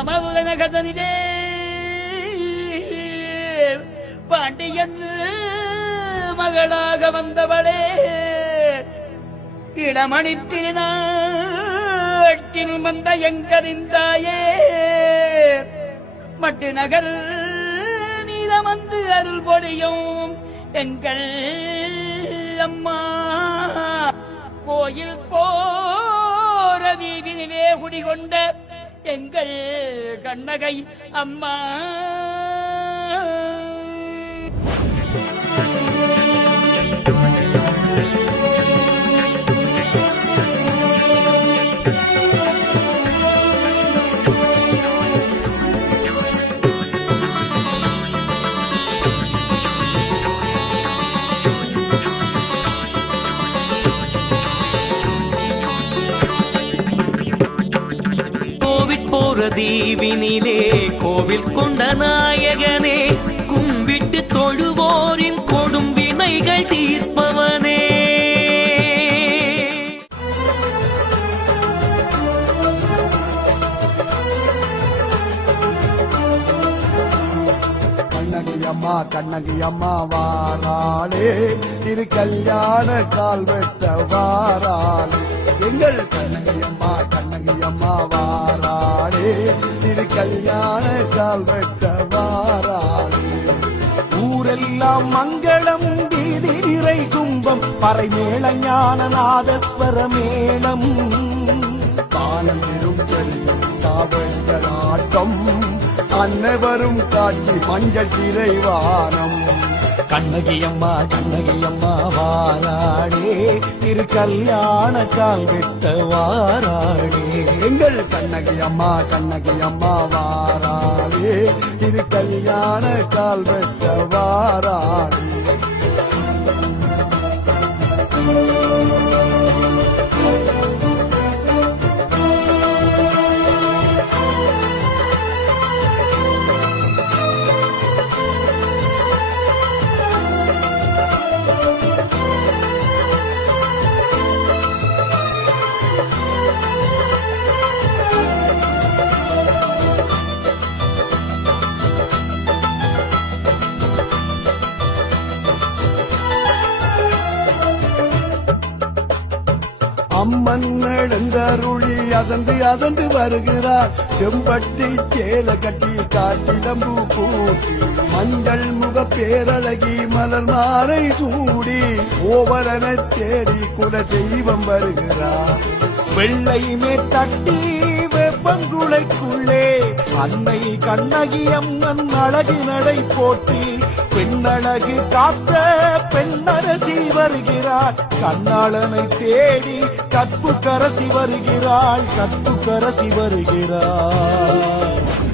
ராமபுரநகதனிலே பாண்டியன் மகளாக வந்தவளே. இளமணி திருநாட்டில் வந்த எங்கறிந்தாயே மட்டு நகர் நீலமந்து அருள் பொழியும் எங்கள் அம்மா. கோயில் போற தீவினிலே குடிகொண்ட எங்கள் கண்ணகை அம்மா. கோவில் கோவில் கொண்ட நாயகனே கும்பிட்டு தொழுவோரின் கொடும் வினைகள் தீர்ப்பவனே. அம்மா கண்ணகி அம்மா வாராளே திரு கல்யாண கால் வெட்ட வாராளே. எங்கள் கண்ணகி அம்மா கண்ணகி அம்மா வாரா கல்யாண கால் வெட்ட வாராளே. ஊரெல்லாம் மங்களம் வீதி நிறை கும்பம் பறைமேள ஞான நாதஸ்வர மேளம். காலம் பெரும் காவல்கள் ஆட்டம் அன்னவரும் காட்சி மஞ்சள் திரைவானம். கண்ணகியம்மா கண்ணகியம்மா வாராடே. திரு கல்யாண கால் விட்ட வாராடே. எங்கள் கண்ணகியம்மா கண்ணகியம்மா வாராடே. திரு கல்யாண கால் விட்ட வாராடே. அம்மன் எழுந்தருளி அசந்து அசந்து வருகிறார். செம்பட்டி சேல கட்டி காட்டிடம்பு கூட்டி மஞ்சள் முக பேரழகி மலர் மாலை சூடி ஓவரனை தேடி குல தெய்வம் வருகிறார். வெள்ளை மேற்கட்டி வெப்பங்குளைக்குள்ளே அன்னை கண்ணகி அம்மன் அழகு நடை போட்டி பெண்ணழகு காத்த பெண்ணரசி வருகிறாள். கண்ணாளனை தேடி கற்பு கரசி வருகிறாள். கற்பு கரசி வருகிறாள்.